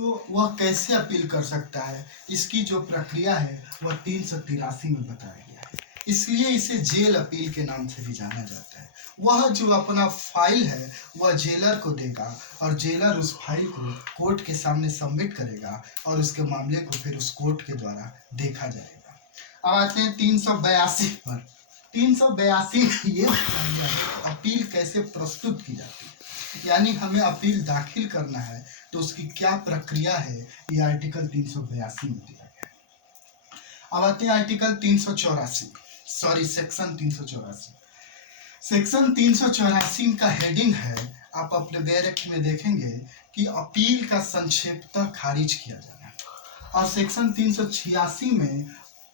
को वह कैसे अपील कर सकता है, इसकी जो प्रक्रिया है वह 383 में बताया गया है। इसलिए इसे जेल अपील के नाम से भी जाना जाता है। वह जो अपना फाइल है वह जेलर को देगा और जेलर उस फाइल को कोर्ट के सामने सबमिट करेगा और उसके मामले को फिर उस कोर्ट के द्वारा देखा जाएगा। अब आते हैं 382 पर। 382 में ये बताया गया है कि अपील कैसे प्रस्तुत की जाती है, यानी हमें अपील दाखिल करना है तो उसकी क्या प्रक्रिया है, ये आर्टिकल 382 में दिया गया है। अब आते हैं आर्टिकल 384, सॉरी सेक्शन 384। सेक्शन 384 का हेडिंग है, आप अपने बैरक में देखेंगे कि अपील का संक्षेपतः खारिज किया जाना, और सेक्शन 386 में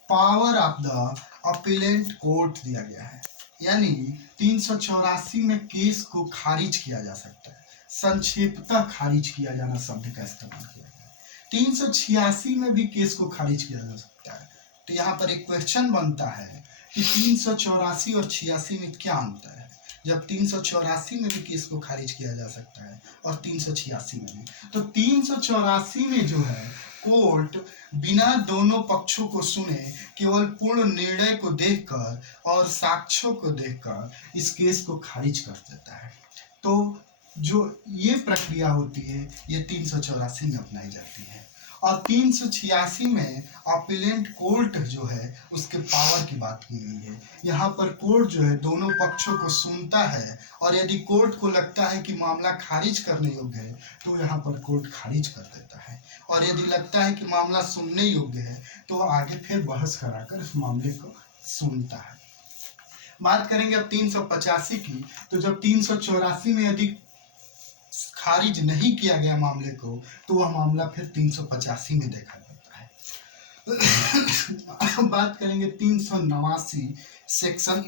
power of the appellate court दिया गया है, यानी 384 में केस को खारिज किया जा सकता है, संक्षेपतः खारिज किया जाना शब्द का इस्तेमाल किया गया है। 386 में भी केस को खारिज किया जा सकता है। तो यहाँ पर एक क्वेश्चन बनता है कि 384 और 86 में क्या अंतर है, जब 384 में भी केस को खारिज किया जा सकता है और 386 में भी। तो 384 में जो है कोर्ट बिना दोनों पक्षों को सुने केवल पूर्ण निर्णय को देखकर और साक्ष्यों को देखकर इस केस को खारिज कर देता है। तो जो ये प्रक्रिया होती है ये 384 में अपनाई जाती है। और 386 में अपीलेंट कोर्ट जो है उसके पावर की बात की गई है। यहाँ पर कोर्ट जो है दोनों पक्षों को सुनता है और यदि कोर्ट को लगता है कि मामला खारिज करने योग्य है तो यहाँ पर कोर्ट खारिज कर देता है, और यदि लगता है कि मामला सुनने योग्य है तो आगे फिर बहस कराकर इस मामले को सुनता है। बात करेंगे अब 385 की। तो जब 384 में यदि खारिज नहीं किया गया मामले को तो वह मामला फिर 385 में देखा जाता है। बात करेंगे 389 सेक्शन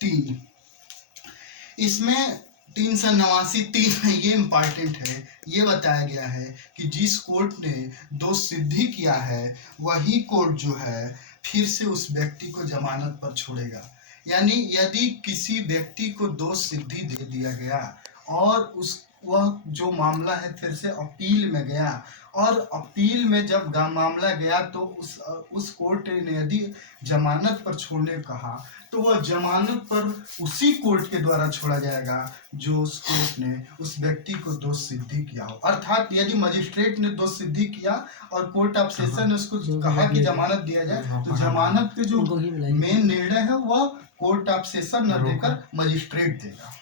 3। इसमें 389(3) में ये इम्पॉर्टेंट है, ये बताया गया है कि जिस कोर्ट ने दोष सिद्धि किया है वही कोर्ट जो है फिर से उस व्यक्ति को जमानत पर छोड़ेगा। यानी यदि किसी व्यक्ति को दोष सिद्धि दे दिया गया और वह जो मामला है फिर से अपील में गया, और अपील में जब मामला गया तो उस कोर्ट ने यदि जमानत पर छोड़ने कहा तो वह जमानत पर उसी कोर्ट के द्वारा छोड़ा जाएगा जो उस कोर्ट ने उस व्यक्ति को दोष सिद्धि किया हो। अर्थात यदि मजिस्ट्रेट ने दोष सिद्धि किया और कोर्ट ऑफ सेशन ने उसको कहा कि जमानत दिया जाए तो जमानत के जो मेन निर्णय है वह कोर्ट ऑफ सेशन न देकर मजिस्ट्रेट देगा।